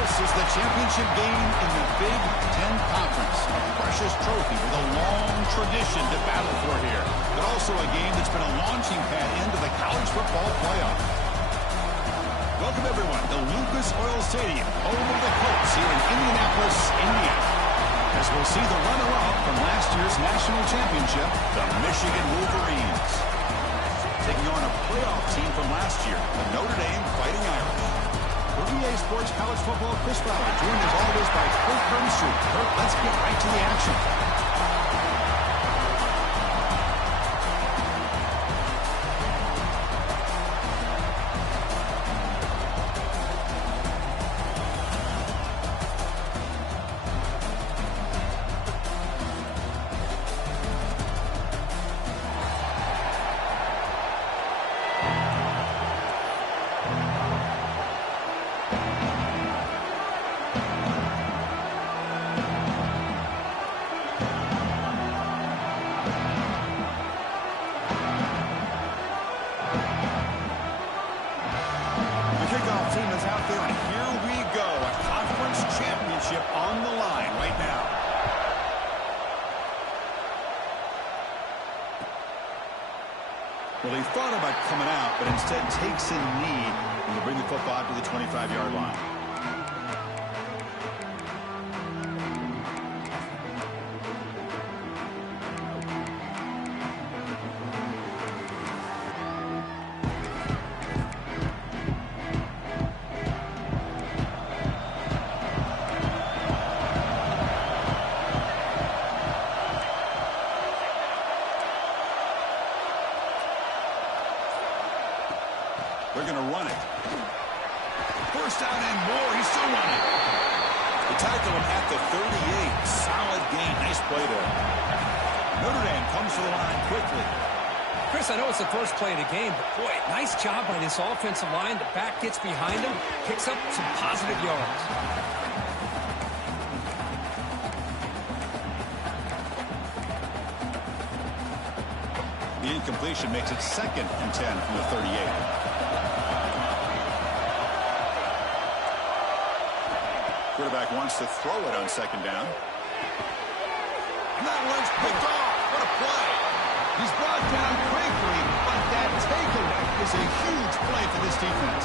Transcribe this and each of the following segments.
This is the championship game in the Big Ten Conference. A precious trophy with a long tradition to battle for here. But also a game that's been a launching pad into the college football playoff. Welcome, everyone, to Lucas Oil Stadium, home of the Colts here in Indianapolis, Indiana. As we'll see the runner-up from last year's national championship, the Michigan Wolverines. Taking on a playoff team from last year, the Notre Dame Fighting Irish. For EA Sports College Football, Chris Fowler, joined as always by Kurt Burnstreet. Kurt, let's get right to the action. On the line right now. Well, he thought about coming out, but instead takes in knee and will bring the football to the 25-yard line. They're going to run it. First down and more. He's still running. They tackle him at the 38. Solid gain. Nice play there. Notre Dame comes to the line quickly. Chris, I know it's the first play of the game, but boy, nice job by this offensive line. The back gets behind him, picks up some positive yards. The incompletion makes it 2nd and 10 from the 38. Quarterback wants to throw it on 2nd down. And that one's picked off. What a play. He's brought down quickly, but that takeaway is a huge play for this defense.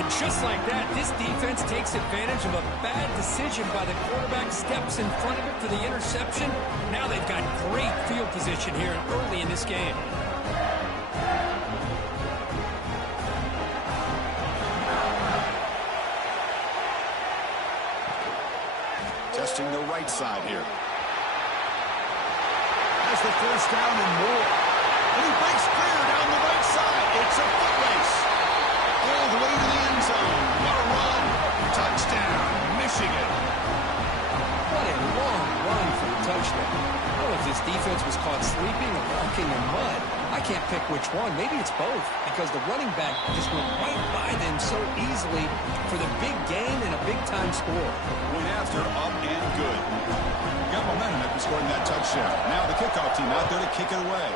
And just like that, this defense takes advantage of a bad decision by the quarterback, steps in front of it for the interception. Now they've got great field position here early in this game. Testing the right side here. Has the first down and more. And he breaks clear down the right side. It's a foot race. All the way to the end zone. What a run. Touchdown, Michigan. What a long run for a touchdown. I don't know if this defense was caught sleeping or walking in mud. I can't pick which one. Maybe it's both, because the running back just went right by them so easily for the big gain and a big-time score. Went after, up and good. Got momentum after scoring that touchdown. Now the kickoff team out there to kick it away.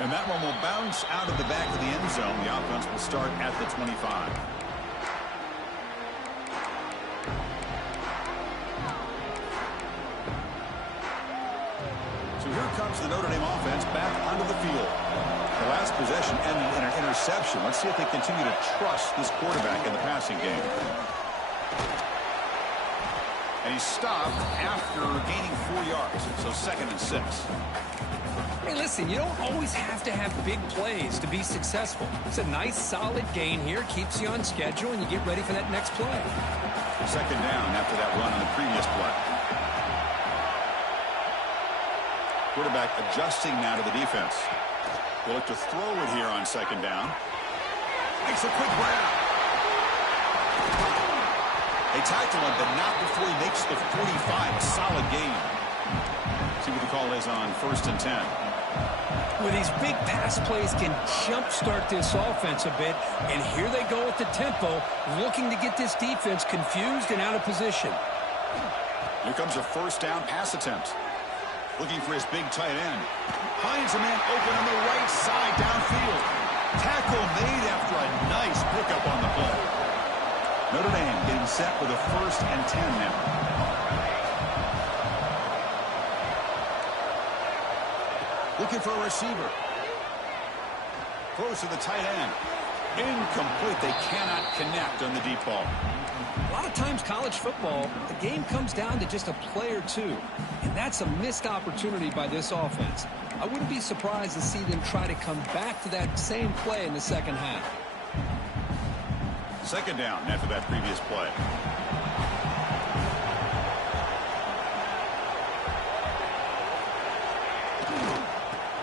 And that one will bounce out of the back of the end zone. The offense will start at the 25. So here comes the Notre Dame offense back onto the field. The last possession ended in an interception. Let's see if they continue to trust this quarterback in the passing game. And he's stopped after gaining 4 yards. So 2nd and 6. Hey, listen, you don't always have to have big plays to be successful. It's a nice, solid gain here. Keeps you on schedule, and you get ready for that next play. 2nd down after that run on the previous play. Quarterback adjusting now to the defense. They'll look to throw it here on 2nd down. Makes a quick grab. They tackle him, but not before he makes the 45. A solid gain. See what the call is on 1st and 10. Well, these big pass plays can jumpstart this offense a bit, and here they go with the tempo, looking to get this defense confused and out of position. Here comes a 1st down pass attempt. Looking for his big tight end. Finds a man open on the right side downfield. Tackle made after a nice pickup on the play. Notre Dame getting set with a 1st and 10 now. Looking for a receiver. Throws to the tight end. Incomplete. They cannot connect on the deep ball. A lot of times college football, the game comes down to just a play or two. And that's a missed opportunity by this offense. I wouldn't be surprised to see them try to come back to that same play in the second half. 2nd down after that previous play.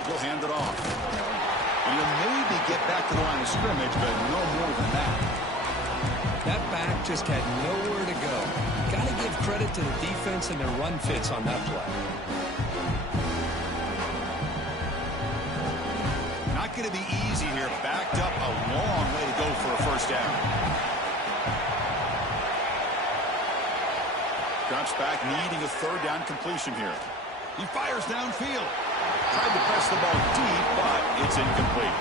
He'll hand it off. And he'll maybe get back to the line of scrimmage, but no more than that. That back just had nowhere to go. Got to give credit to the defense and their run fits on that play. Not going to be easy here. Backed up a long way to go for a 1st down. Drops back, needing a 3rd down completion here. He fires downfield. Tried to press the ball deep, but it's incomplete.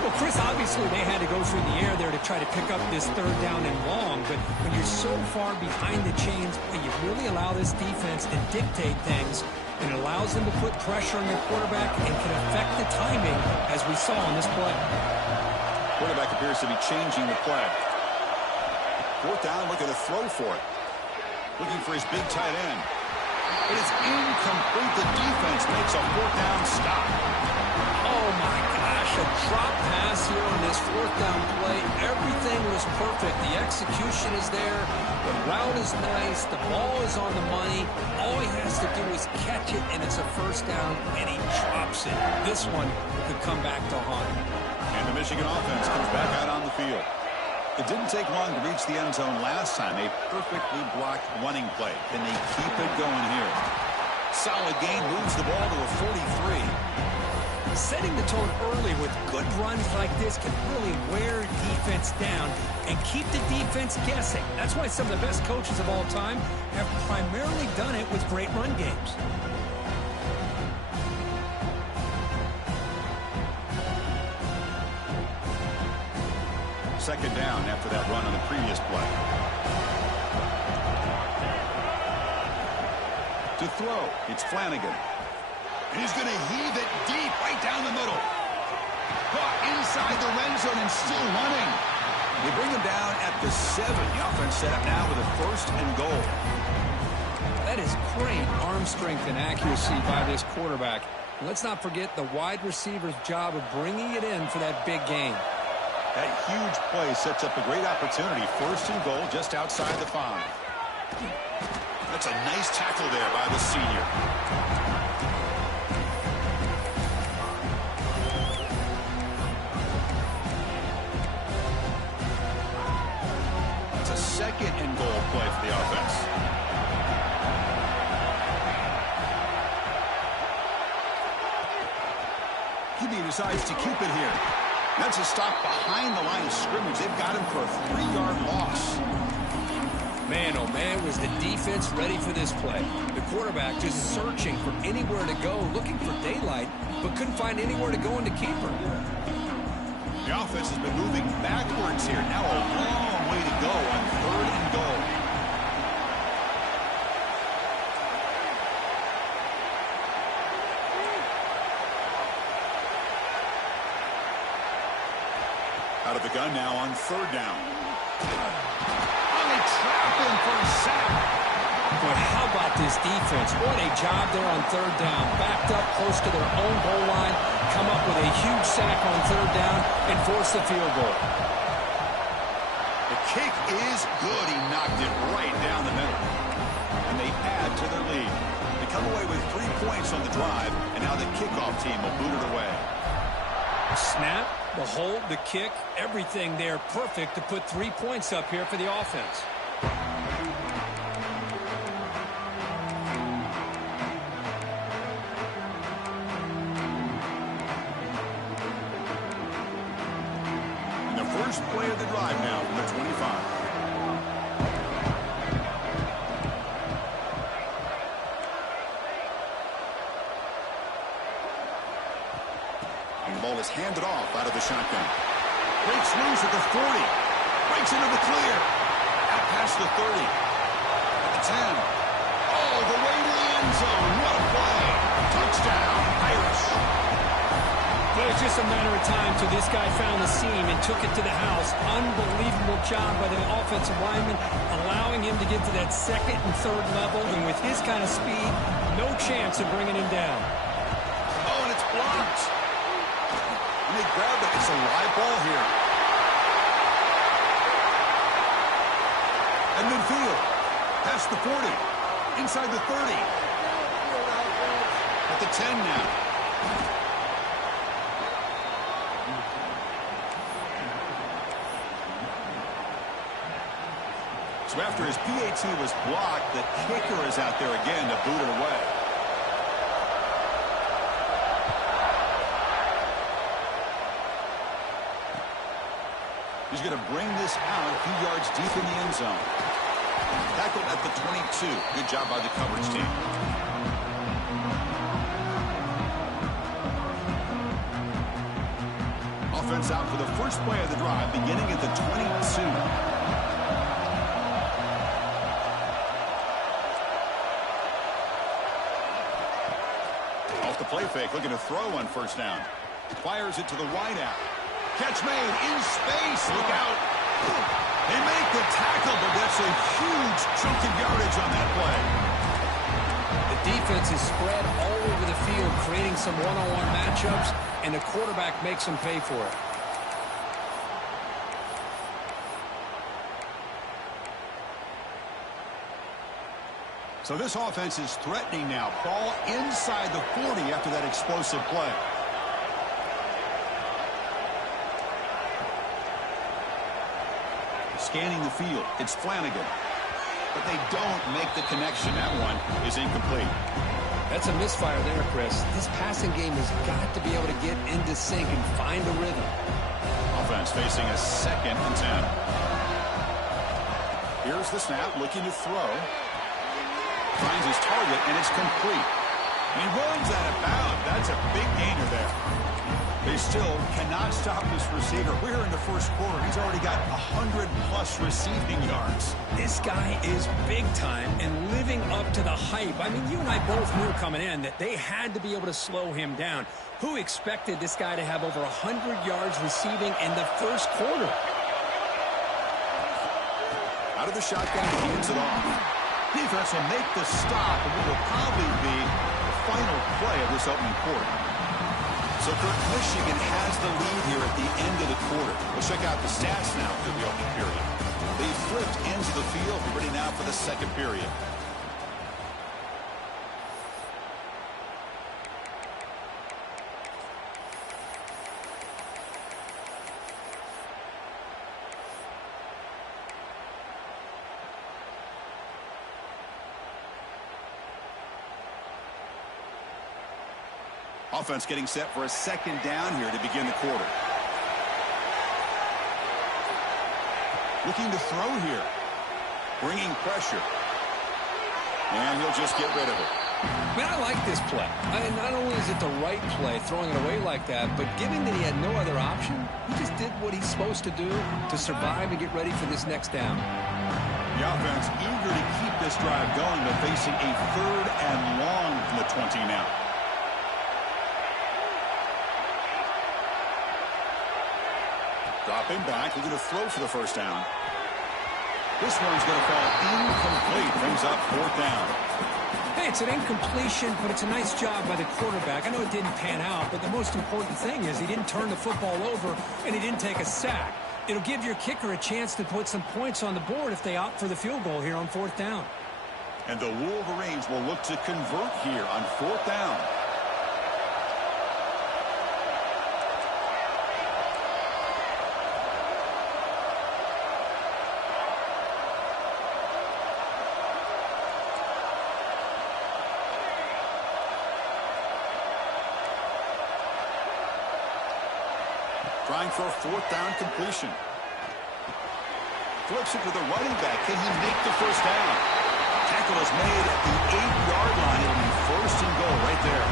Well, Chris, obviously they had to go through the air there to try to pick up this 3rd down and long, but when you're so far behind the chains, you really allow this defense to dictate things, and it allows them to put pressure on your quarterback and can affect the timing, as we saw on this play. Quarterback appears to be changing the play. 4th down, looking to throw for it. Looking for his big tight end. It is incomplete. The defense makes a 4th down stop. Oh, my gosh, a drop pass here on this 4th down play. Everything was perfect. The execution is there. The route is nice. The ball is on the money. All he has to do is catch it, and it's a 1st down, and he drops it. This one could come back to haunt him. And the Michigan offense comes back out on the field. It didn't take long to reach the end zone last time. A perfectly blocked running play. Can they keep it going here? Solid gain, moves the ball to a 43. Setting the tone early with good runs like this can really wear defense down and keep the defense guessing. That's why some of the best coaches of all time have primarily done it with great run games. Second down after that run on the previous play. To throw, it's Flanagan. And he's going to heave it deep right down the middle. Caught inside the red zone and still running. They bring him down at the 7. The offense set up now with a 1st and goal. That is great arm strength and accuracy by this quarterback. And let's not forget the wide receiver's job of bringing it in for that big gain. That huge play sets up a great opportunity. 1st and goal just outside the 5. That's a nice tackle there by the senior. It's a 2nd and goal play for the offense. QB decides to keep it here. That's a stop behind the line of scrimmage. They've got him for a 3-yard loss. Man, oh man, was the defense ready for this play. The quarterback just searching for anywhere to go, looking for daylight, but couldn't find anywhere to go in the keeper. The offense has been moving backwards here. Now a long way to go on 3rd and goal. Out of the gun now on 3rd down. Oh, they trap him for a sack. Boy, how about this defense? What a job there on 3rd down. Backed up close to their own goal line, come up with a huge sack on 3rd down, and force the field goal. The kick is good. He knocked it right down the middle. And they add to their lead. They come away with 3 points on the drive, and now the kickoff team will boot it away. Snap, the hold, the kick, everything there perfect to put 3 points up here for the offense. And the first play of the drive now from the 25. hand it off out of the shotgun. Breaks loose at the 40. Breaks into the clear. Out past the 30. At the 10. Oh, the way to the end zone. What a play. Touchdown, Irish. Well, it's just a matter of time till this guy found the seam and took it to the house. Unbelievable job by the offensive lineman, allowing him to get to that second and third level. And with his kind of speed, no chance of bringing him down. Oh, and it's blocked. And they grabbed it. It's a live ball here. And midfield. Past the 40. Inside the 30. At the 10 now. So after his PAT was blocked, the kicker is out there again to boot it away. He's going to bring this out a few yards deep in the end zone. Tackled at the 22. Good job by the coverage team. Offense out for the first play of the drive, beginning at the 22. The play fake, looking to throw on first down. Fires it to the wideout. Catch made in space. Look out. They make the tackle, but that's a huge chunk of yardage on that play. The defense is spread all over the field, creating some one-on-one matchups, and the quarterback makes them pay for it. So this offense is threatening now. Ball inside the 40 after that explosive play. Scanning the field. It's Flanagan. But they don't make the connection. That one is incomplete. That's a misfire there, Chris. This passing game has got to be able to get into sync and find a rhythm. Offense facing a 2nd and 10. Here's the snap, looking to throw. Finds his target, and it's complete. And he runs out of bounds. That's a big gainer there. They still cannot stop this receiver. We're in the first quarter. He's already got 100-plus receiving yards. This guy is big time and living up to the hype. I mean, you and I both knew coming in that they had to be able to slow him down. Who expected this guy to have over 100 yards receiving in the first quarter? Out of the shotgun, he hands it off. Defense will make the stop, and it will probably be the final play of this opening quarter. So, Kirk, Michigan has the lead here at the end of the quarter. We'll check out the stats now for the opening period. They flipped into the field, ready now for the second period. Offense getting set for a 2nd down here to begin the quarter. Looking to throw here. Bringing pressure. And he'll just get rid of it. Man, I like this play. I mean, not only is it the right play, throwing it away like that, but given that he had no other option, he just did what he's supposed to do to survive and get ready for this next down. The offense eager to keep this drive going, but facing a 3rd and long from the 20 now. Dropping back, looking to throw for the first down. This one's going to fall incomplete. Brings up 4th down. Hey, it's an incompletion, but it's a nice job by the quarterback. I know it didn't pan out, but the most important thing is he didn't turn the football over and he didn't take a sack. It'll give your kicker a chance to put some points on the board if they opt for the field goal here on 4th down. And the Wolverines will look to convert here on 4th down. Trying for a 4th down completion. Flips it to the running back. Can he make the first down? Tackle is made at the 8-yard line. It'll be 1st and goal right there.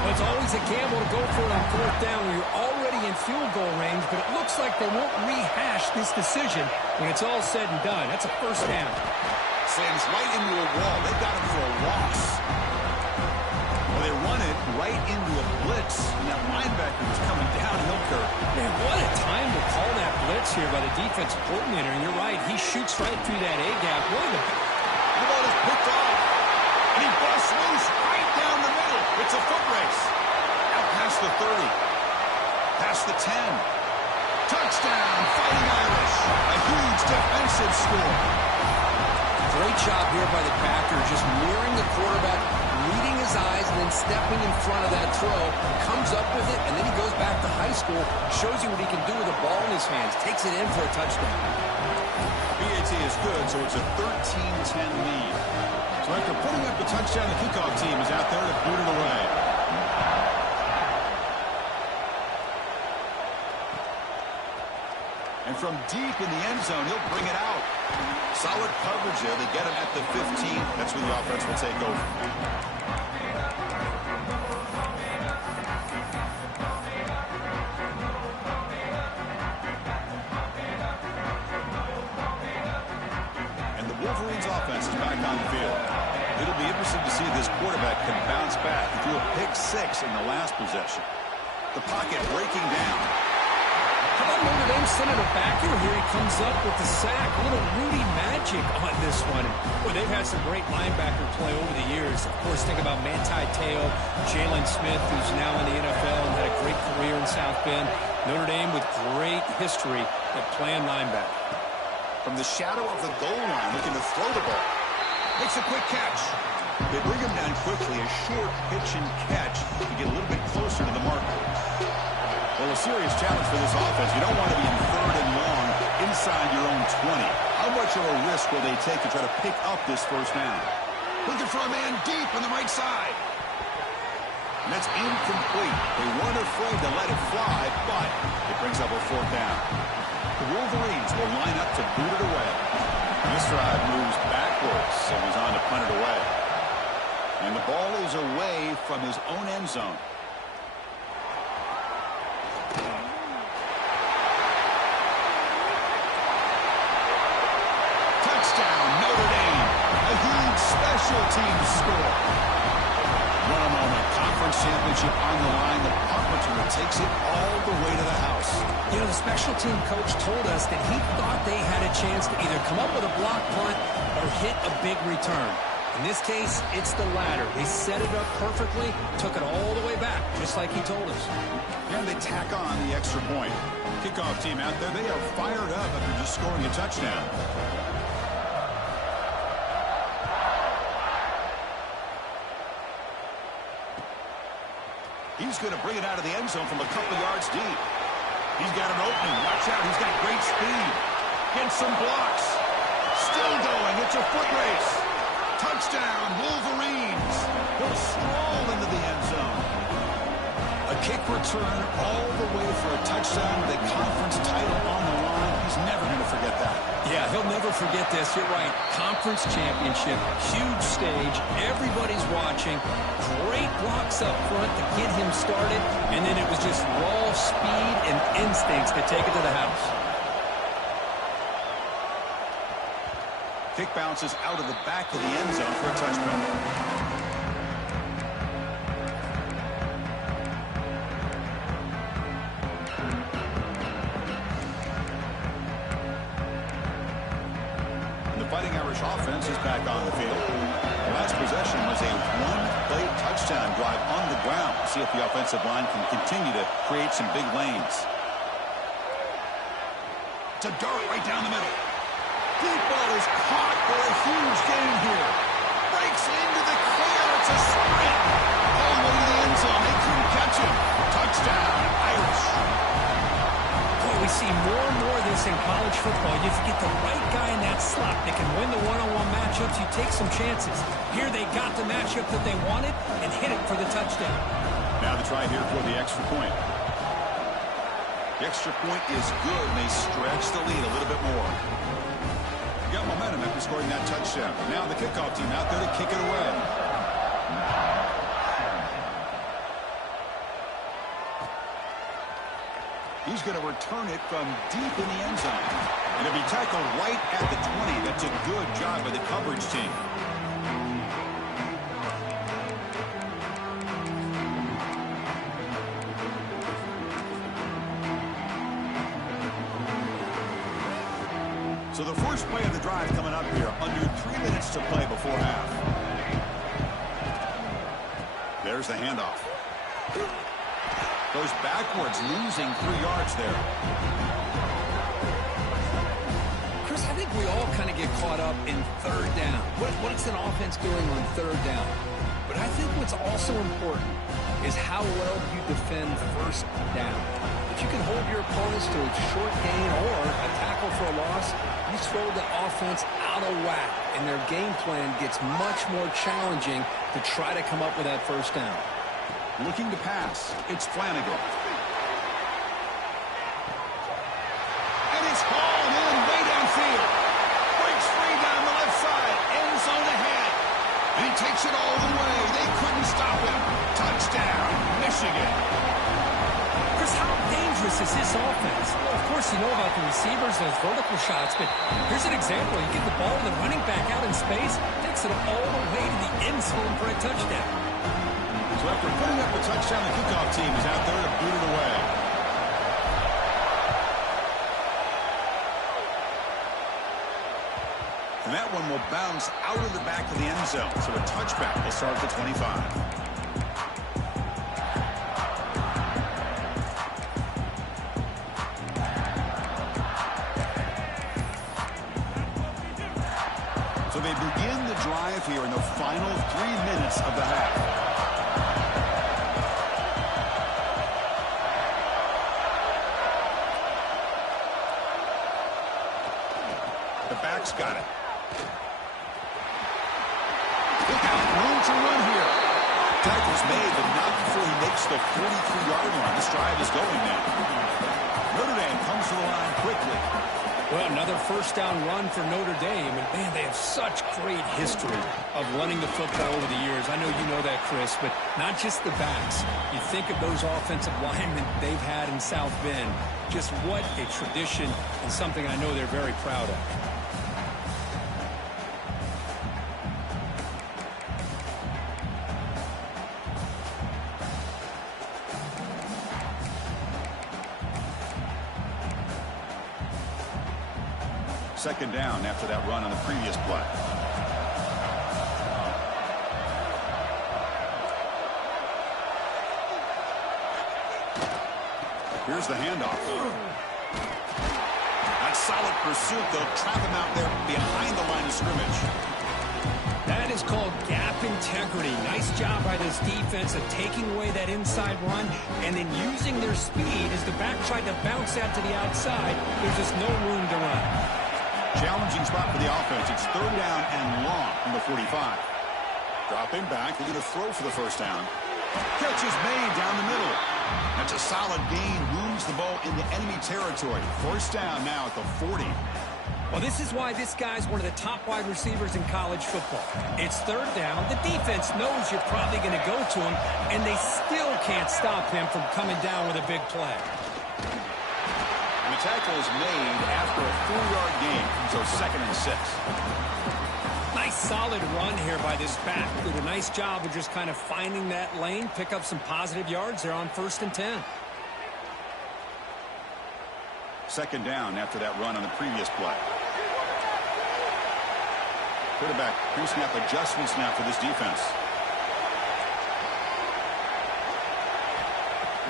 Well, it's always a gamble to go for it on fourth down when you're already in field goal range, but it looks like they won't rehash this decision when it's all said and done. That's a first down. Slams right into a wall. They got him for a loss. Well, they run it right into a blitz, and that linebacker was coming downhill curve. Man, what a time to call that blitz here by the defensive coordinator, and you're right, he shoots right through that A-gap. The ball is picked off, and he busts loose right down the middle. It's a foot race. Out past the 30, past the 10. Touchdown, Fighting Irish. A huge defensive score. Great job here by the Packers, just mirroring the quarterback, reading his eyes, and then stepping in front of that throw. Comes up with it, and then he goes back to high school, shows you what he can do with the ball in his hands, takes it in for a touchdown. BAT is good, so it's a 13-10 lead. So after putting up the touchdown, the kickoff team is out there to boot it away. And from deep in the end zone, he'll bring it out. Solid coverage there. They get him at the 15. That's where the offense will take over. And the Wolverines offense is back on the field. It'll be interesting to see if this quarterback can bounce back. He threw a pick 6 in the last possession. The pocket breaking down. How about Notre Dame sending it back here? Here he comes up with the sack. A little Rudy magic on this one. Boy, they've had some great linebacker play over the years. Of course, think about Manti Te'o, Jalen Smith, who's now in the NFL and had a great career in South Bend. Notre Dame with great history at playing linebacker. From the shadow of the goal line, looking to throw the ball. Makes a quick catch. They bring him down quickly. A short pitch and catch to get a little bit closer to the marker. Well, a serious challenge for this offense. You don't want to be in 3rd and long inside your own 20. How much of a risk will they take to try to pick up this first down? Looking for a man deep on the right side. And that's incomplete. They weren't afraid to let it fly, but it brings up a 4th down. The Wolverines will line up to boot it away. This drive moves backwards, so he's on to punt it away. And the ball is away from his own end zone. Touchdown, Notre Dame. A huge special teams score. What a moment. Conference championship on the line. The punt returner takes it all the way to the house. You know, the special team coach told us that he thought they had a chance to either come up with a block punt or hit a big return. In this case, it's the latter. They set it up perfectly, took it all the way back, just like he told us. And they tack on the extra point. Kickoff team out there, they are fired up after just scoring a touchdown. He's going to bring it out of the end zone from a couple yards deep. He's got an opening. Watch out. He's got great speed. Gets some blocks. Still going. It's a foot race. Touchdown, Wolverines. He'll stroll into the end zone. A kick return all the way for a touchdown with a conference title on the line. He's never going to forget that. Yeah, he'll never forget this. You're right. Conference championship, huge stage. Everybody's watching. Great blocks up front to get him started. And then it was just raw speed and instincts to take it to the house. Kick bounces out of the back of the end zone for a touchback. Fighting Irish offense is back on the field. The last possession was a one-play touchdown drive on the ground. See if the offensive line can continue to create some big lanes. It's a dart right down the middle. Deep ball is caught for a huge gain here. Breaks into the clear. It's a sprint. All the way to the end zone. They couldn't catch him. Touchdown, Irish. We see more and more of this in college football. If you get the right guy in that slot that can win the one-on-one matchups, you take some chances. Here they got the matchup that they wanted and hit it for the touchdown. Now the try here for the extra point. The extra point is good, and they stretch the lead a little bit more. Got momentum after scoring that touchdown. Now the kickoff team out there to kick it away. He's going to return it from deep in the end zone. And it'll be tackled right at the 20. That's a good job by the coverage team. So the first play of the drive coming up here. Under 3 minutes to play before half. There's the handoff. Goes backwards, losing 3 yards there. Chris, I think we all kind of get caught up in third down. What's an offense doing on third down? But I think what's also important is how well you defend first down. If you can hold your opponents to a short gain or a tackle for a loss, you throw the offense out of whack, and their game plan gets much more challenging to try to come up with that first down. Looking to pass. It's Flanagan. And it's hauled in way downfield. Breaks free down the left side. End zone ahead. And he takes it all the way. They couldn't stop him. Touchdown, Michigan. Chris, how dangerous is this offense? Well, of course, you know about the receivers, those vertical shots, but here's an example. You get the ball to the running back out in space, takes it all the way to the end zone for a touchdown. So after putting up a touchdown, the kickoff team is out there to boot it away. And that one will bounce out of the back of the end zone. So a touchback will start at the 25. So they begin the drive here in the final 3 minutes of the half. The back's got it. Look out, room to run here. Tackle's made, but not before he makes the 43-yard line. This drive is going now. Notre Dame comes to the line quickly. Well, another first down run for Notre Dame. And, man, they have such great history of running the football over the years. I know you know that, Chris, but not just the backs. You think of those offensive linemen they've had in South Bend. Just what a tradition and something I know they're very proud of. Second down after that run on the previous play. Here's the handoff. That solid pursuit. They'll trap him out there behind the line of scrimmage. That is called gap integrity. Nice job by this defense of taking away that inside run and then using their speed as the back tried to bounce that to the outside. There's just no room to run. Challenging spot for the offense. It's third down and long from the 45. Dropping back. They're going to throw for the first down. Catch is made down the middle. That's a solid gain. Moves the ball into enemy territory. First down now at the 40. Well, this is why this guy's one of the top wide receivers in college football. It's third down. The defense knows you're probably going to go to him, and they still can't stop him from coming down with a big play. And the tackle is made after a 4-yard gain, so 2nd and 6. Nice solid run here by this back. Did a nice job of just kind of finding that lane, pick up some positive yards there on 1st and 10. Second down after that run on the previous play. Quarterback pre-snap adjustments now for this defense.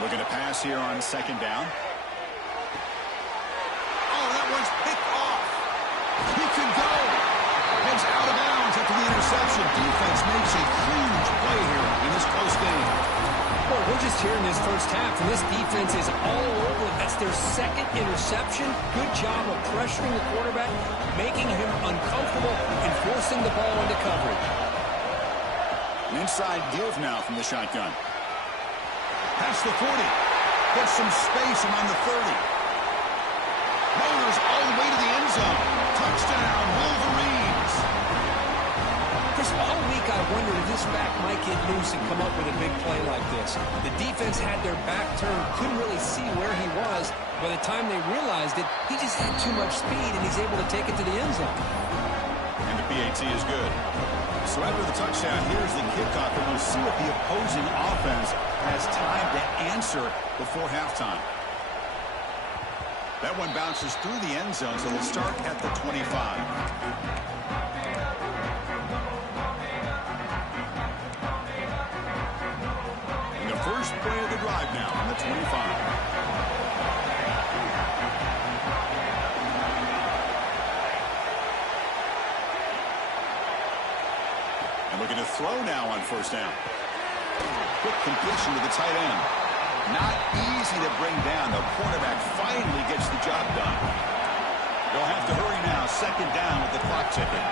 Looking to pass here on second down. Oh, that one's picked off. He can go. Heads out of bounds after the interception. Defense makes a huge play here in this close game. Well, we're just here in this first half, and this defense is all over it. That's their 2nd interception. Good job of pressuring the quarterback, making him uncomfortable, and forcing the ball into coverage. An inside give now from the shotgun. Past the 40. Gets some space around the 30. Motors all the way to the end zone. Touchdown, Wolverines. Chris, all week I've wondered if this back might get loose and come up with a big play like this. The defense had their back turned, couldn't really see where he was. By the time they realized it, he just had too much speed, and he's able to take it to the end zone. And the PAT is good. So after the touchdown, here's the kickoff, and we'll see if the opposing offense has time to answer before halftime. That one bounces through the end zone, so they'll start at the 25. And the first play of the drive now on the 25. Looking to throw now on first down. Quick completion to the tight end. Not easy to bring down. The quarterback finally gets the job done. They'll have to hurry now. Second down with the clock ticking.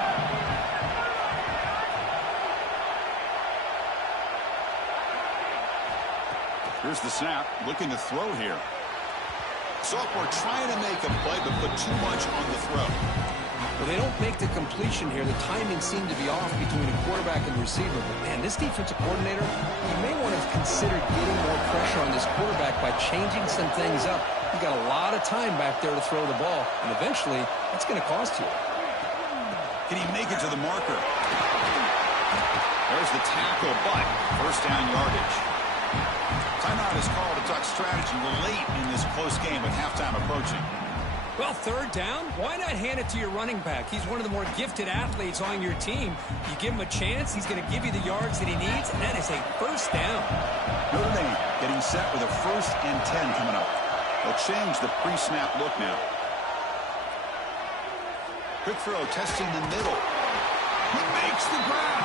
Here's the snap. Looking to throw here. Sophomore trying to make a play, but put too much on the throw. Well, they don't make the completion here. The timing seemed to be off between a quarterback and receiver. But, man, this defensive coordinator, he may want to have considered getting more pressure on this quarterback by changing some things up. You got a lot of time back there to throw the ball, and eventually that's going to cost you. Can he make it to the marker? There's the tackle, but first down yardage. Timeout is called to talk strategy late in this close game with halftime approaching. Well, third down, why not hand it to your running back? He's one of the more gifted athletes on your team. You give him a chance, he's going to give you the yards that he needs, and that is a first down. Notre Dame getting set with a 1st and 10 coming up. They'll change the pre-snap look now. Quick throw, testing the middle. He makes the grab.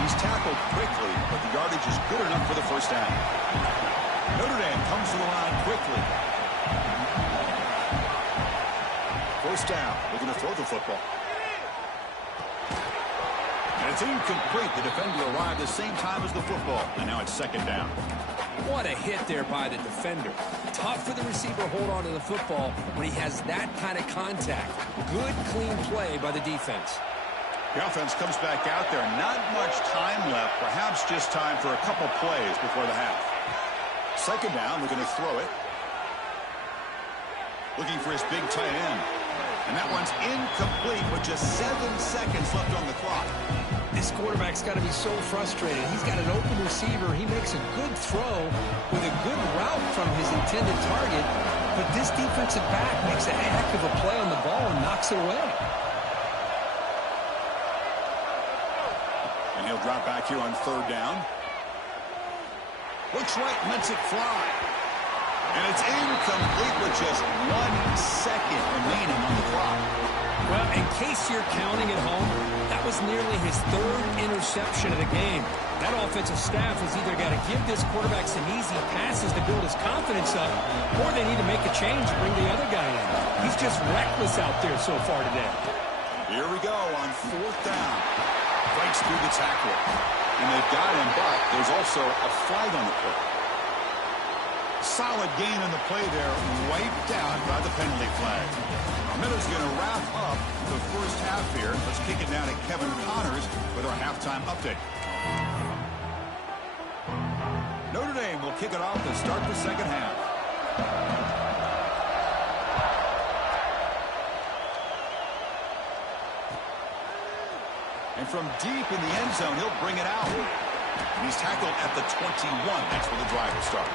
He's tackled quickly, but the yardage is good enough for the first down. Notre Dame comes to the line quickly. First down, looking to throw the football. And it's incomplete. The defender arrived the same time as the football, and now it's second down. What a hit there by the defender. Tough for the receiver to hold on to the football when he has that kind of contact. Good, clean play by the defense. The offense comes back out there. Not much time left. Perhaps just time for a couple plays before the half. Second down, looking to throw it. Looking for his big tight end. And that one's incomplete with just 7 seconds left on the clock. This quarterback's got to be so frustrated. He's got an open receiver. He makes a good throw with a good route from his intended target. But this defensive back makes a heck of a play on the ball and knocks it away. And he'll drop back here on third down. Looks right, lets it fly. And it's incomplete with just 1 second remaining on the clock. Well, in case you're counting at home, that was nearly his 3rd interception of the game. That offensive staff has either got to give this quarterback some easy passes to build his confidence up, or they need to make a change and bring the other guy in. He's just reckless out there so far today. Here we go on 4th down. Breaks through the tackle. And they've got him, but there's also a flag on the play. Solid gain in the play there, wiped out by the penalty flag. Miller's going to wrap up the first half here. Let's kick it down to Kevin Connors with our halftime update. Notre Dame will kick it off to start the second half. And from deep in the end zone, he'll bring it out. And he's tackled at the 21. That's where the drive will start.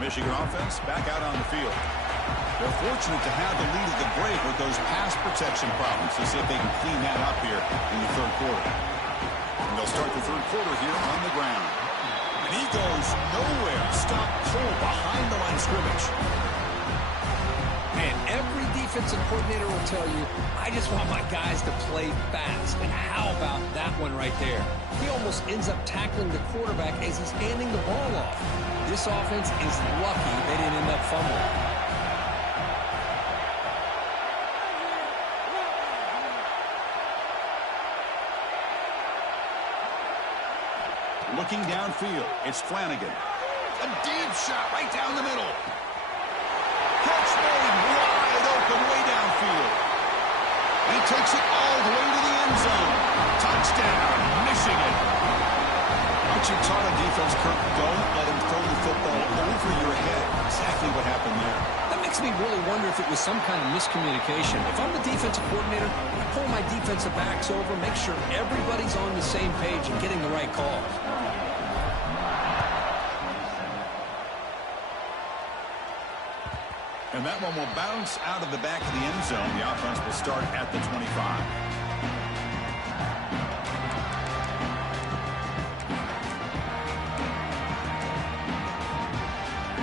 Michigan offense back out on the field. They're fortunate to have the lead at the break with those pass protection problems. Let's see if they can clean that up here in the third quarter. And they'll start the third quarter here on the ground. And he goes nowhere. Stop cold behind the line of scrimmage. Man, every defensive coordinator will tell you, I just want my guys to play fast. And how about that one right there? He almost ends up tackling the quarterback as he's handing the ball off. This offense is lucky they didn't end up fumbling. Looking downfield, it's Flanagan. A deep shot right down the middle. Catch made wide open way downfield. He takes it all the way to the end zone. Touchdown, Michigan. Aren't you taught on defense, Kirk? Don't let him throw the football over your head. Exactly what happened there. That makes me really wonder if it was some kind of miscommunication. If I'm the defensive coordinator, I pull my defensive backs over, make sure everybody's on the same page and getting the right calls. And that one will bounce out of the back of the end zone. The offense will start at the 25.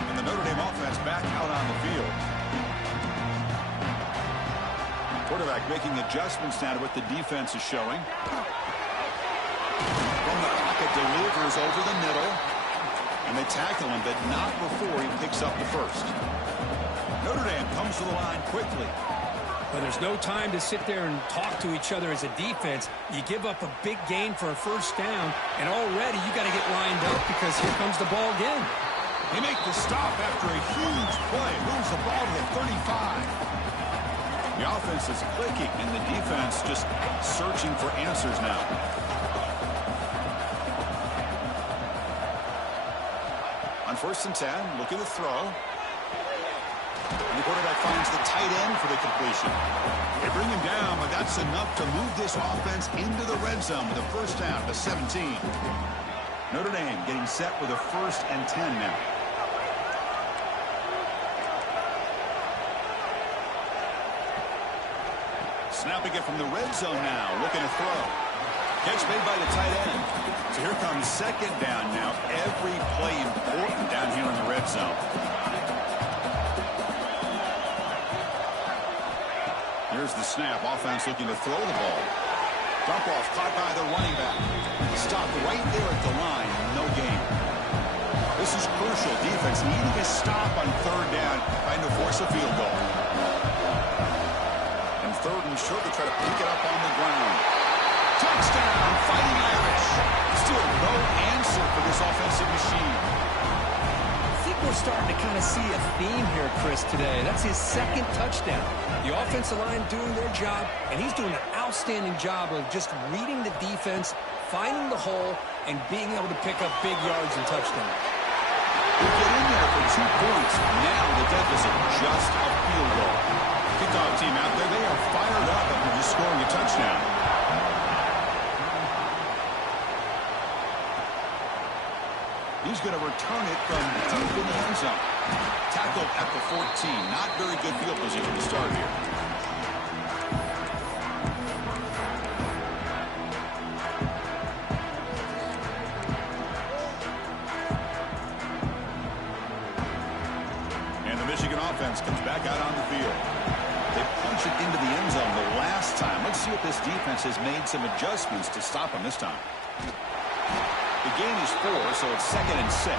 And the Notre Dame offense back out on the field. Quarterback making adjustments now to what the defense is showing. From the pocket, delivers over the middle. And they tackle him, but not before he picks up the first. Notre Dame comes to the line quickly. But there's no time to sit there and talk to each other as a defense. You give up a big gain for a first down, and already you got to get lined up because here comes the ball again. They make the stop after a huge play. Moves the ball to the 35. The offense is clicking, and the defense just searching for answers now. On 1st and 10, look at the throw. And the quarterback finds the tight end for the completion. They bring him down, but that's enough to move this offense into the red zone with a first down to 17. Notre Dame getting set with a 1st and 10 now. Snapping it from the red zone now, looking to throw. Catch made by the tight end. So here comes 2nd down now. Every play important down here in the red zone. Here's the snap. Offense looking to throw the ball. Dump off caught by the running back. Stopped right there at the line. No gain. This is crucial. Defense needing a stop on 3rd down, trying to force a field goal. And 3rd and short to try to pick it up on the ground. Touchdown, Fighting Irish. Still no answer for this offensive machine. I think we're starting to kind of see a theme here, Chris, today. That's his 2nd touchdown. The offensive line doing their job, and he's doing an outstanding job of just reading the defense, finding the hole, and being able to pick up big yards and touchdowns. They get in there for 2 points. Now the deficit just a field goal. Kickoff team out there, they are fired up after just scoring a touchdown. He's going to return it from deep in the end zone. Tackled at the 14. Not very good field position to start here. And the Michigan offense comes back out on the field. They punch it into the end zone the last time. Let's see if this defense has made some adjustments to stop them this time. The gain is 4, so it's 2nd and 6.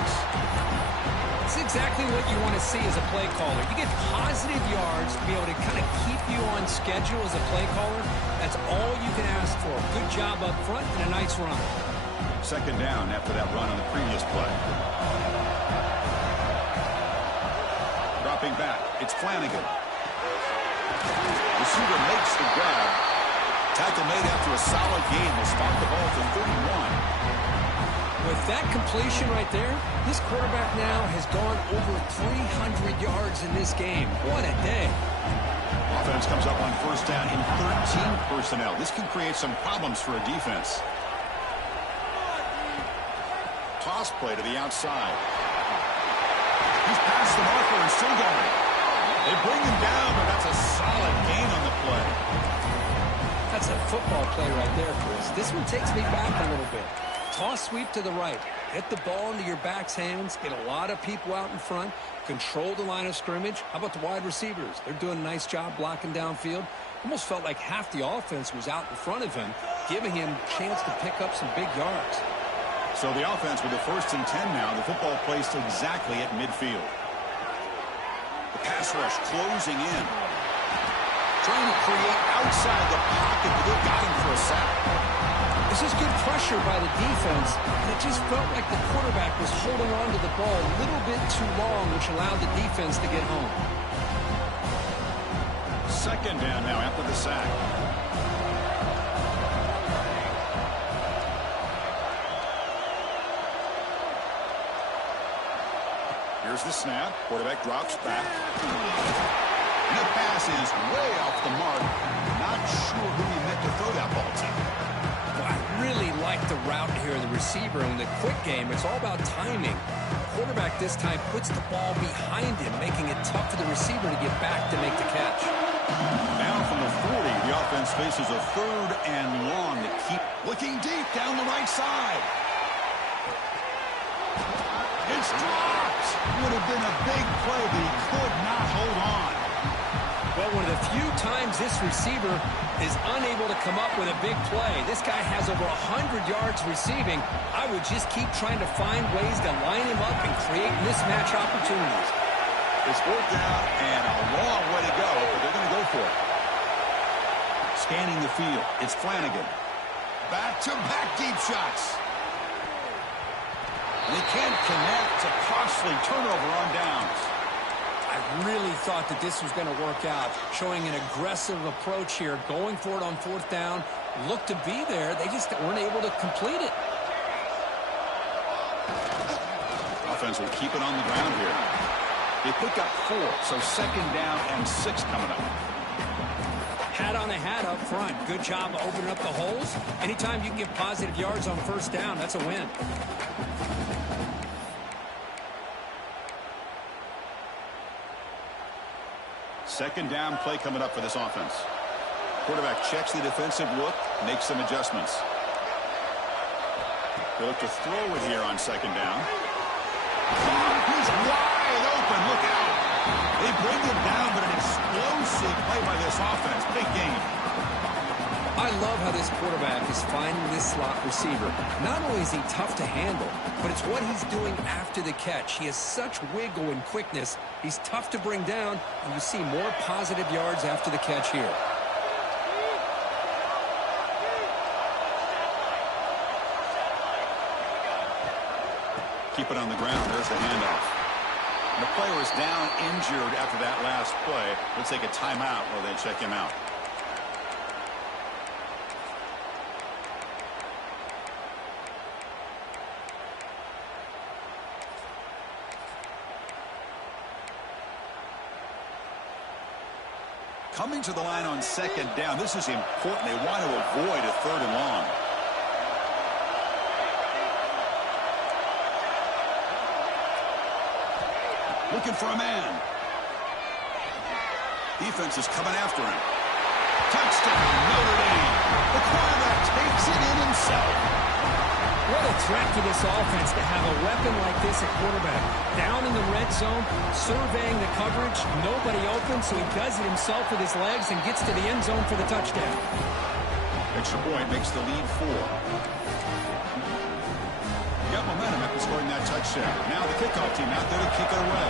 It's exactly what you want to see as a play caller. You get positive yards to be able to kind of keep you on schedule as a play caller. That's all you can ask for. Good job up front and a nice run. 2nd down after that run on the previous play. Dropping back, it's Flanagan. Receiver makes the grab. Tackle made after a solid gain. Will spot the ball to 31. With that completion right there, this quarterback now has gone over 300 yards in this game. What a day. Offense comes up on 1st down in 13 personnel. This can create some problems for a defense. Toss play to the outside. He's past the marker and still going. They bring him down, but that's a solid gain on the play. That's a football play right there, Chris. This one takes me back a little bit. Toss sweep to the right. Get the ball into your back's hands. Get a lot of people out in front. Control the line of scrimmage. How about the wide receivers? They're doing a nice job blocking downfield. Almost felt like half the offense was out in front of him, giving him a chance to pick up some big yards. So the offense with the 1st and 10 now. The football placed exactly at midfield. The pass rush closing in. Trying to create outside the pocket, but they got him for a sack. This is good pressure by the defense, and it just felt like the quarterback was holding on to the ball a little bit too long, which allowed the defense to get home. Second down now after the sack. Here's the snap. Quarterback drops back. And the pass is way off the mark. Not sure who he meant to throw that ball to. Well, I really like the route here of the receiver. In the quick game, it's all about timing. The quarterback this time puts the ball behind him, making it tough for the receiver to get back to make the catch. Now from the 40, the offense faces a third and long to keep looking deep down the right side. It's dropped. Would have been a big play, but he could not hold on. Well, one of the few times this receiver is unable to come up with a big play. This guy has over 100 yards receiving. I would just keep trying to find ways to line him up and create mismatch opportunities. It's fourth down and a long way to go, but they're going to go for it. Scanning the field, it's Flanagan. Back-to-back deep shots. They can't connect. A costly turnover on downs. I really thought that this was going to work out, showing an aggressive approach here, going for it on fourth down. Looked to be there. They just weren't able to complete it. Offense will keep it on the ground here. They pick up 4, so second down and 6 coming up. Hat on a hat up front. Good job opening up the holes. Anytime you can get positive yards on first down, that's a win. Second down play coming up for this offense. Quarterback checks the defensive look, makes some adjustments. They look to throw it here on second down. He's wide open. Look out. They bring him down, but an explosive play by this offense. Big game. I love how this quarterback is finding this slot receiver. Not only is he tough to handle, but it's what he's doing after the catch. He has such wiggle and quickness. He's tough to bring down, and you see more positive yards after the catch here. Keep it on the ground. There's the handoff. And the player is down injured after that last play. Let's take a timeout while they check him out. Coming to the line on second down. This is important. They want to avoid a third and long. Looking for a man. Defense is coming after him. Touchdown, Notre Dame. The quarterback takes it in himself. What a threat to this offense to have a weapon like this at quarterback. Down in the red zone, surveying the coverage, nobody open, so he does it himself with his legs and gets to the end zone for the touchdown. Extra point makes the lead 4. Got momentum after scoring that touchdown. Now the kickoff team out there to kick it away.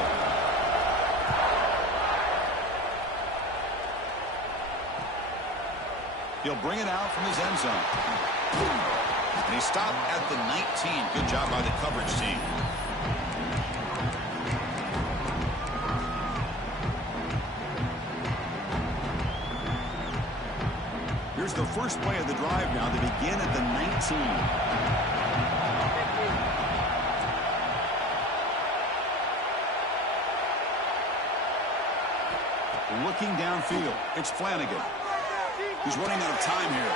He'll bring it out from his end zone. And he stopped at the 19. Good job by the coverage team. Here's the first play of the drive now. They begin at the 19. Looking downfield, it's Flanagan. He's running out of time here.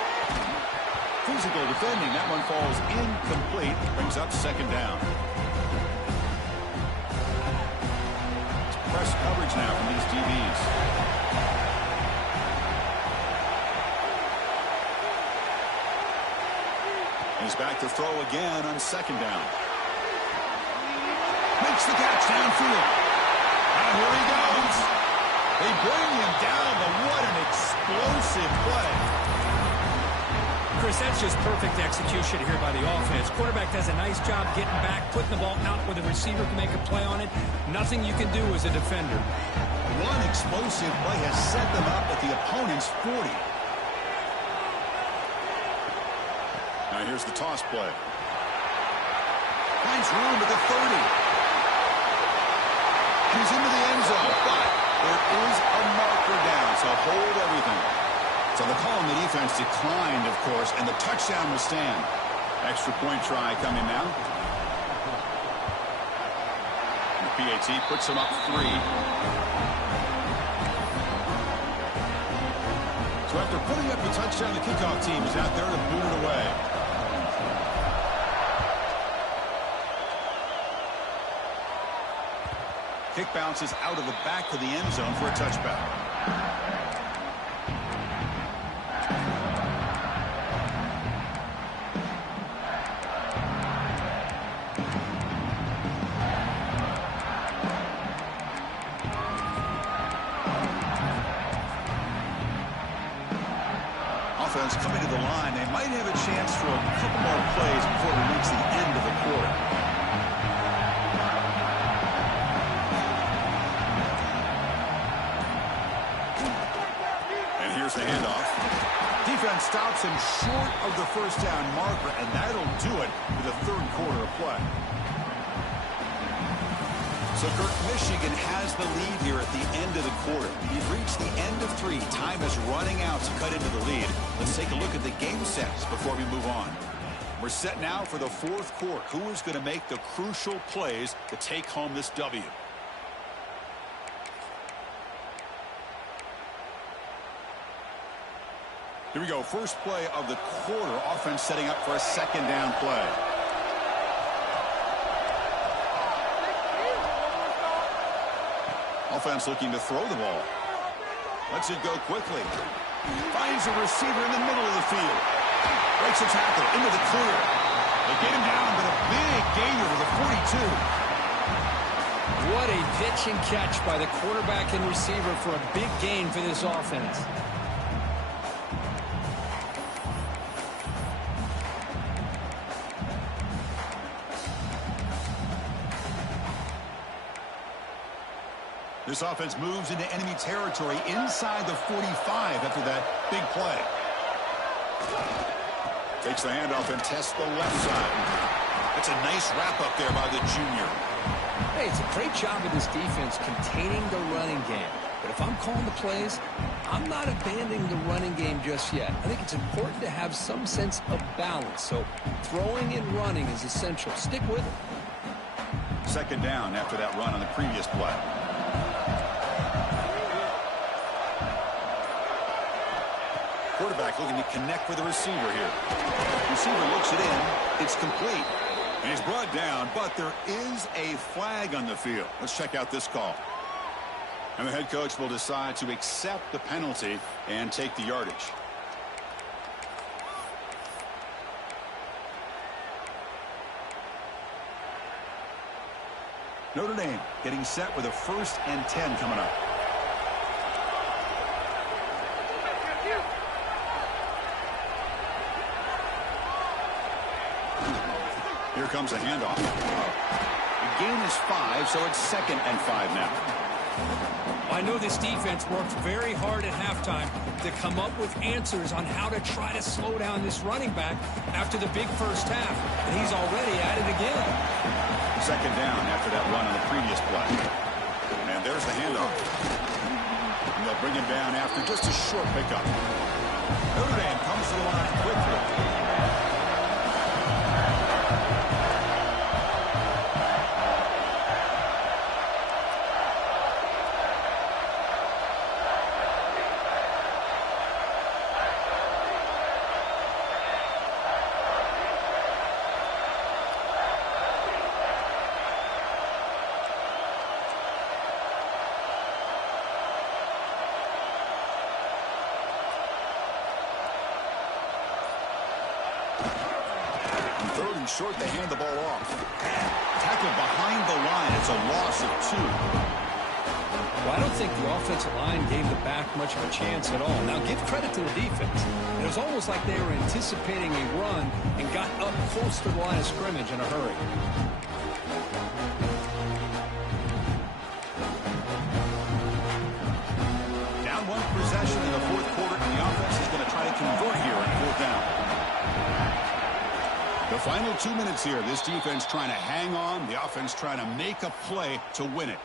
Physical defending. That one falls incomplete. Brings up second down. It's press coverage now from these DBs. He's back to throw again on second down. Makes the catch downfield. And here he goes. They bring him down, but what an explosive play. Chris, that's just perfect execution here by the offense. Quarterback does a nice job getting back, putting the ball out where the receiver can make a play on it. Nothing you can do as a defender. One explosive play has set them up at the opponent's 40. Now And here's the toss play. Finds room at the 30. He's into the end zone, but there is a marker down, so hold everything. So the call on the defense declined, of course, and the touchdown will stand. Extra point try coming now. And the PAT puts him up 3. So after putting up the touchdown, the kickoff team is out there to boot it away. Kick bounces out of the back of the end zone for a touchback. Offense coming to the line. They might have a chance for a couple more plays before we reach the end of the quarter. The handoff. Defense stops him short of the first down marker, and that'll do it for the third quarter of play. So, Kirk, Michigan has the lead here at the end of the quarter. We've reached the end of 3. Time is running out to cut into the lead. Let's take a look at the game sets before we move on. We're set now for the fourth quarter. Who is going to make the crucial plays to take home this W? Here we go. First play of the quarter. Offense setting up for a second down play. Offense looking to throw the ball. Lets it go quickly. Finds a receiver in the middle of the field. Breaks a tackle into the clear. They get him down, but a big gain over the 42. What a pitch and catch by the quarterback and receiver for a big gain for this offense. This offense moves into enemy territory inside the 45 after that big play. Takes the handoff and tests the left side. That's a nice wrap up there by the junior. Hey, it's a great job of this defense containing the running game. But if I'm calling the plays, I'm not abandoning the running game just yet. I think it's important to have some sense of balance. So throwing and running is essential. Stick with it. Second down after that run on the previous play. Quarterback looking to connect with the receiver here. Receiver looks it in. It's complete. And he's brought down, but there is a flag on the field. Let's check out this call. And the head coach will decide to accept the penalty and take the yardage. Notre Dame getting set with a 1st and 10 coming up. Here comes a handoff. The gain is 5, so it's 2nd and 5 now. I know this defense worked very hard at halftime to come up with answers on how to try to slow down this running back after the big first half. And he's already at it again. Second down after that run on the previous play. And there's the handoff. And they'll bring him down after just a short pickup. Notre Dame comes to the line quickly. Short, they hand the ball off. Tackled behind the line. It's a loss of 2. Well, I don't think the offensive line gave the back much of a chance at all. Now, give credit to the defense. It was almost like they were anticipating a run and got up close to the line of scrimmage in a hurry. Down 1 possession in the 4th quarter, and the offense is going to try to convert here on 4th down. Final 2 minutes here. This defense trying to hang on. The offense trying to make a play to win it.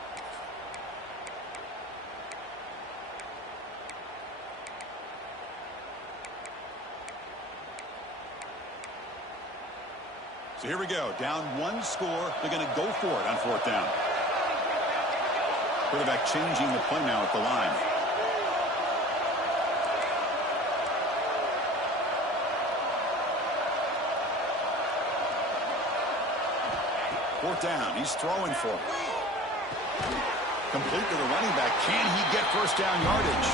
So here we go. Down 1 score. They're going to go for it on 4th down. Quarterback changing the play now at the line. Fourth down. He's throwing for it. Complete to the running back. Can he get first down yardage?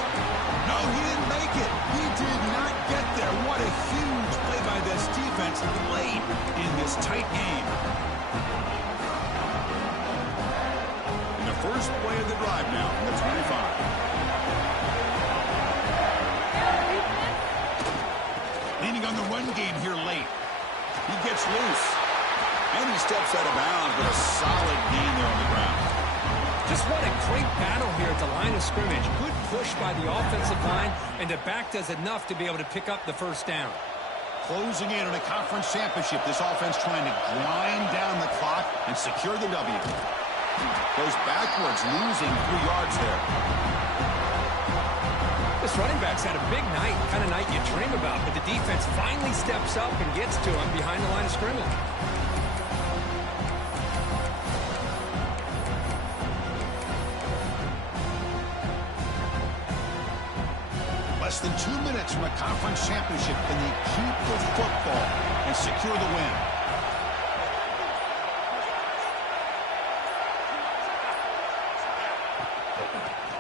No, he didn't make it. He did not get there. What a huge play by this defense late in this tight game. And the first play of the drive now from the 25. Leaning on the run game here late. He gets loose. And he steps out of bounds, but a solid gain there on the ground. Just what a great battle here at the line of scrimmage. Good push by the offensive line, and the back does enough to be able to pick up the first down. Closing in on a conference championship, this offense trying to grind down the clock and secure the W. Goes backwards, losing 3 yards there. This running back's had a big night, kind of night you dream about, but the defense finally steps up and gets to him behind the line of scrimmage. Less than 2 minutes from a conference championship. Can they keep the football and secure the win?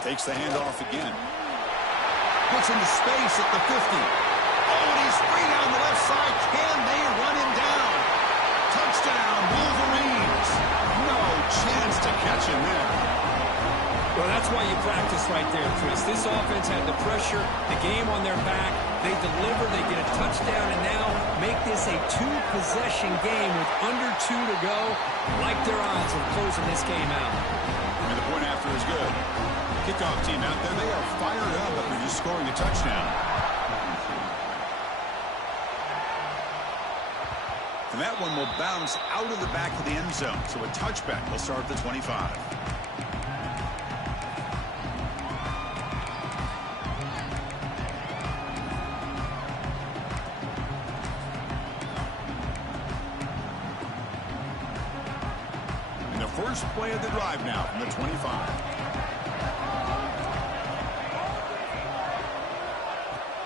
Takes the handoff again. Gets into space at the 50. Oh, and he's free down the left side. Can they run him down? Touchdown, Wolverines. No chance to catch him there. Well, that's why you practice right there, Chris. This offense had the pressure, the game on their back. They deliver, they get a touchdown, and now make this a 2-possession game with under 2 to go. Like their odds of closing this game out. And the point after is good. Kickoff team out there, they are fired up after just scoring a touchdown. And that one will bounce out of the back of the end zone. So a touchback will start at the 25. First play of the drive now from the 25.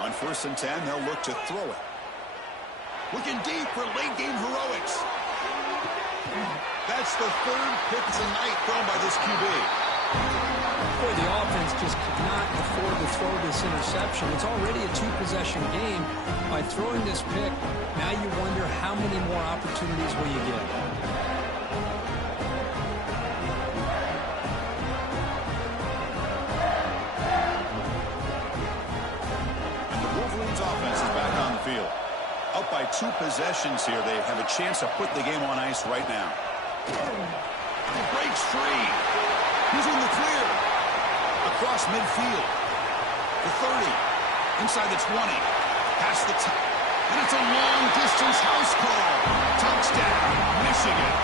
On 1st and 10, they'll look to throw it. Looking deep for late game heroics. That's the 3rd pick tonight thrown by this QB. Boy, the offense just could not afford to throw this interception. It's already a 2-possession game. By throwing this pick, now you wonder how many more opportunities will you get. Offense is back on the field. Up by 2 possessions here. They have a chance to put the game on ice right now. He breaks free. He's in the clear. Across midfield. The 30. Inside the 20. Past the top. And it's a long-distance house call. Touchdown, Michigan.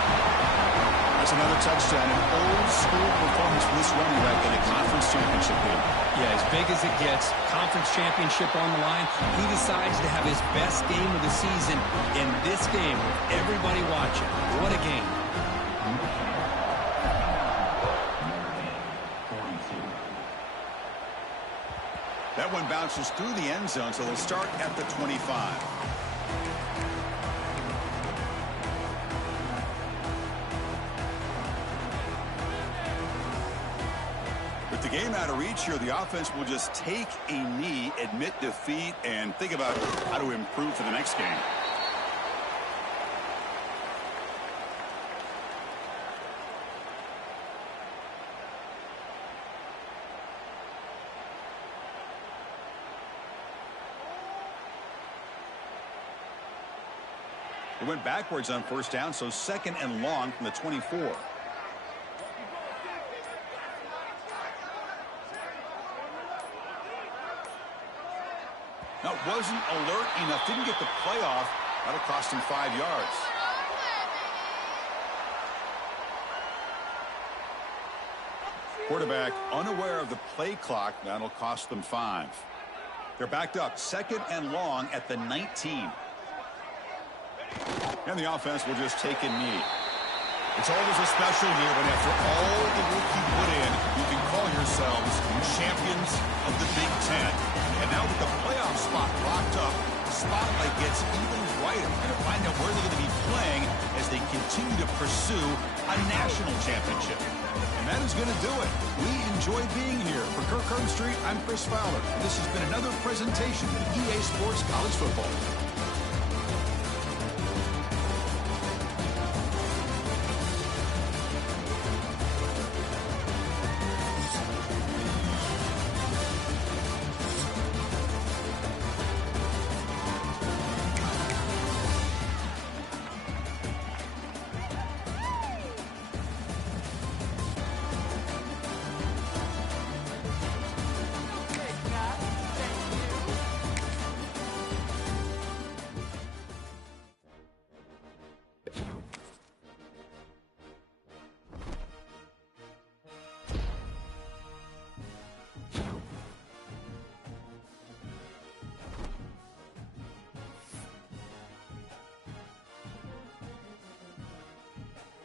That's another touchdown. An old-school performance for this running back in a conference championship game. Yeah, as big as it gets, conference championship on the line. He decides to have his best game of the season in this game with everybody watching. What a game. That one bounces through the end zone, so they'll start at the 25. With the game out of reach here, the offense will just take a knee, admit defeat, and think about how to improve for the next game. It went backwards on 1st down, so 2nd and long from the 24. Now, wasn't alert enough, didn't get the play off, That'll cost him 5 yards. Quarterback unaware of the play clock. That'll cost them 5. They're backed up 2nd and long at the 19. And the offense will just take a knee. It's always a special year when after all the work you put in, you can call yourselves champions of the Big Ten. And now with the playoff spot locked up, the spotlight gets even brighter. We're going to find out where they're going to be playing as they continue to pursue a national championship. And that is going to do it. We enjoy being here. For Kirk Street, I'm Chris Fowler. And this has been another presentation of EA Sports College Football.